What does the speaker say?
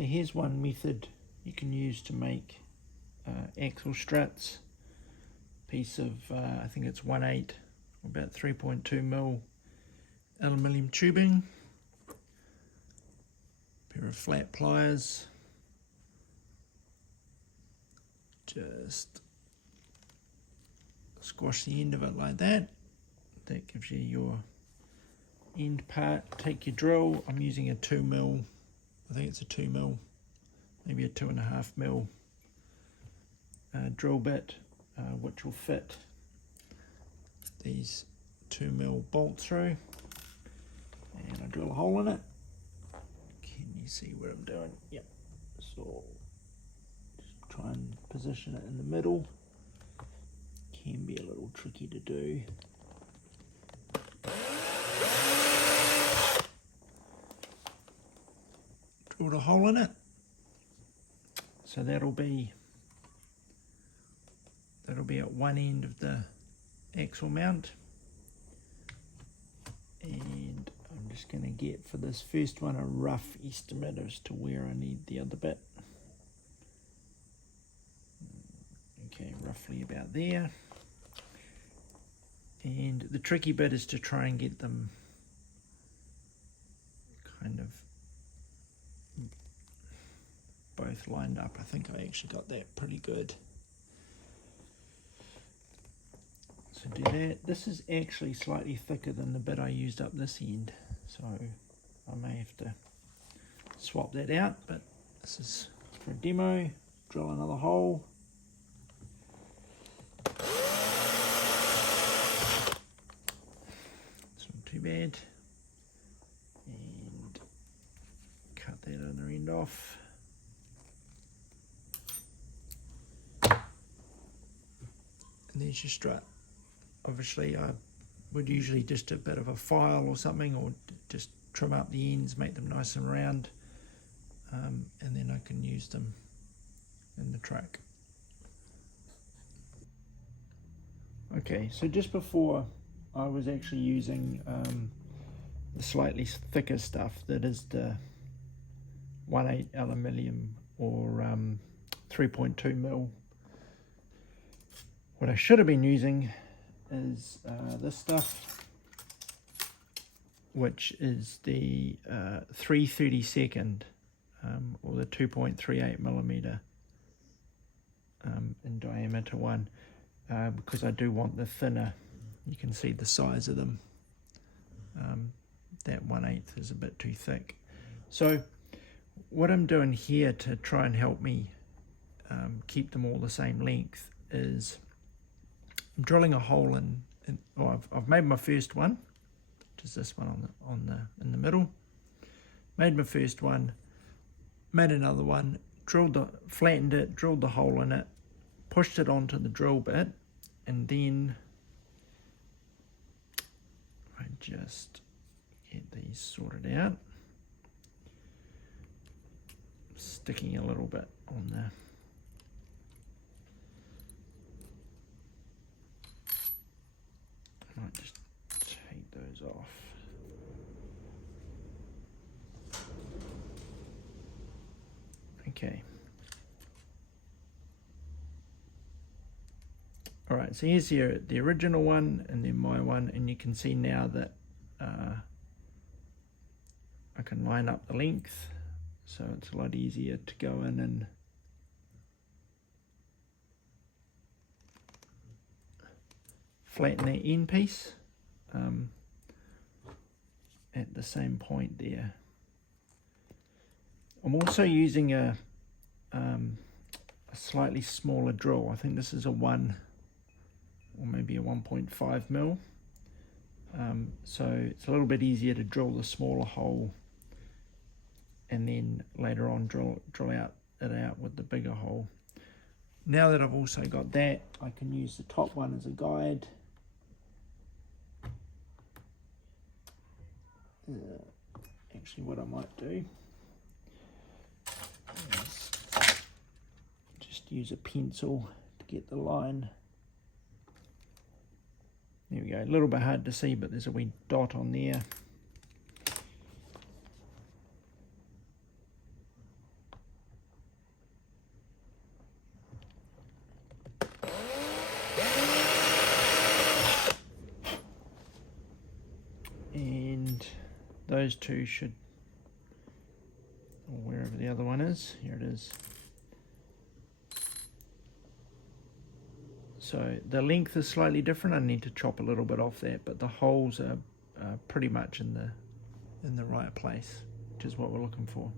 So here's one method you can use to make axle struts. Piece of, I think it's 1/8, about 3.2 mil aluminium tubing, pair of flat pliers, just squash the end of it like that. That gives you your end part. Take your drill. I'm using a 2 mil, I think it's a 2 mil, maybe a 2.5 mil drill bit, which will fit these 2 mil bolts through. And I drill a hole in it. Can you see what I'm doing? Yep. So just try and position it in the middle. Can be a little tricky to do. Drilled a hole in it. So that'll be at one end of the axle mount. And I'm just going to get, for this first one, a rough estimate as to where I need the other bit. Okay, roughly about there. And the tricky bit is to try and get them kind of both lined up. I think I actually got that pretty good. So do that. This is actually slightly thicker than the bit I used up this end, so I may have to swap that out, but this is for a demo. Drill another hole. It's not too bad. And cut that other end off. And there's your strut. Obviously I would usually just a bit of a file or something, or just trim up the ends, make them nice and round, and then I can use them in the truck. Okay, so just before I was actually using the slightly thicker stuff that is the 1/8 aluminium or 3.2 mil. What I should have been using is this stuff, which is the 3/32 or the 2.38 millimeter in diameter one, because I do want the thinner. You can see the size of them. That 1/8 is a bit too thick. So what I'm doing here to try and help me keep them all the same length is I'm drilling a hole in I've made my first one, which is this one in the middle. Made my first one, made another one, flattened it, drilled the hole in it, pushed it onto the drill bit, and then I just get these sorted out. Sticking a little bit on there. I might just take those off. Okay. Alright, so here's the original one and then my one, and you can see now that I can line up the length, so it's a lot easier to go in and flatten that end piece at the same point there. I'm also using a slightly smaller drill. I think this is a 1 or maybe a 1.5 mil. So it's a little bit easier to drill the smaller hole and then later on drill it out with the bigger hole. Now that I've also got that, I can use the top one as a guide. Actually, what I might do is just use a pencil to get the line. There we go, a little bit hard to see, but there's a wee dot on there. those two should, or wherever the other one is, here it is. So the length is slightly different. I need to chop a little bit off that, but the holes are pretty much in the right place, which is what we're looking for.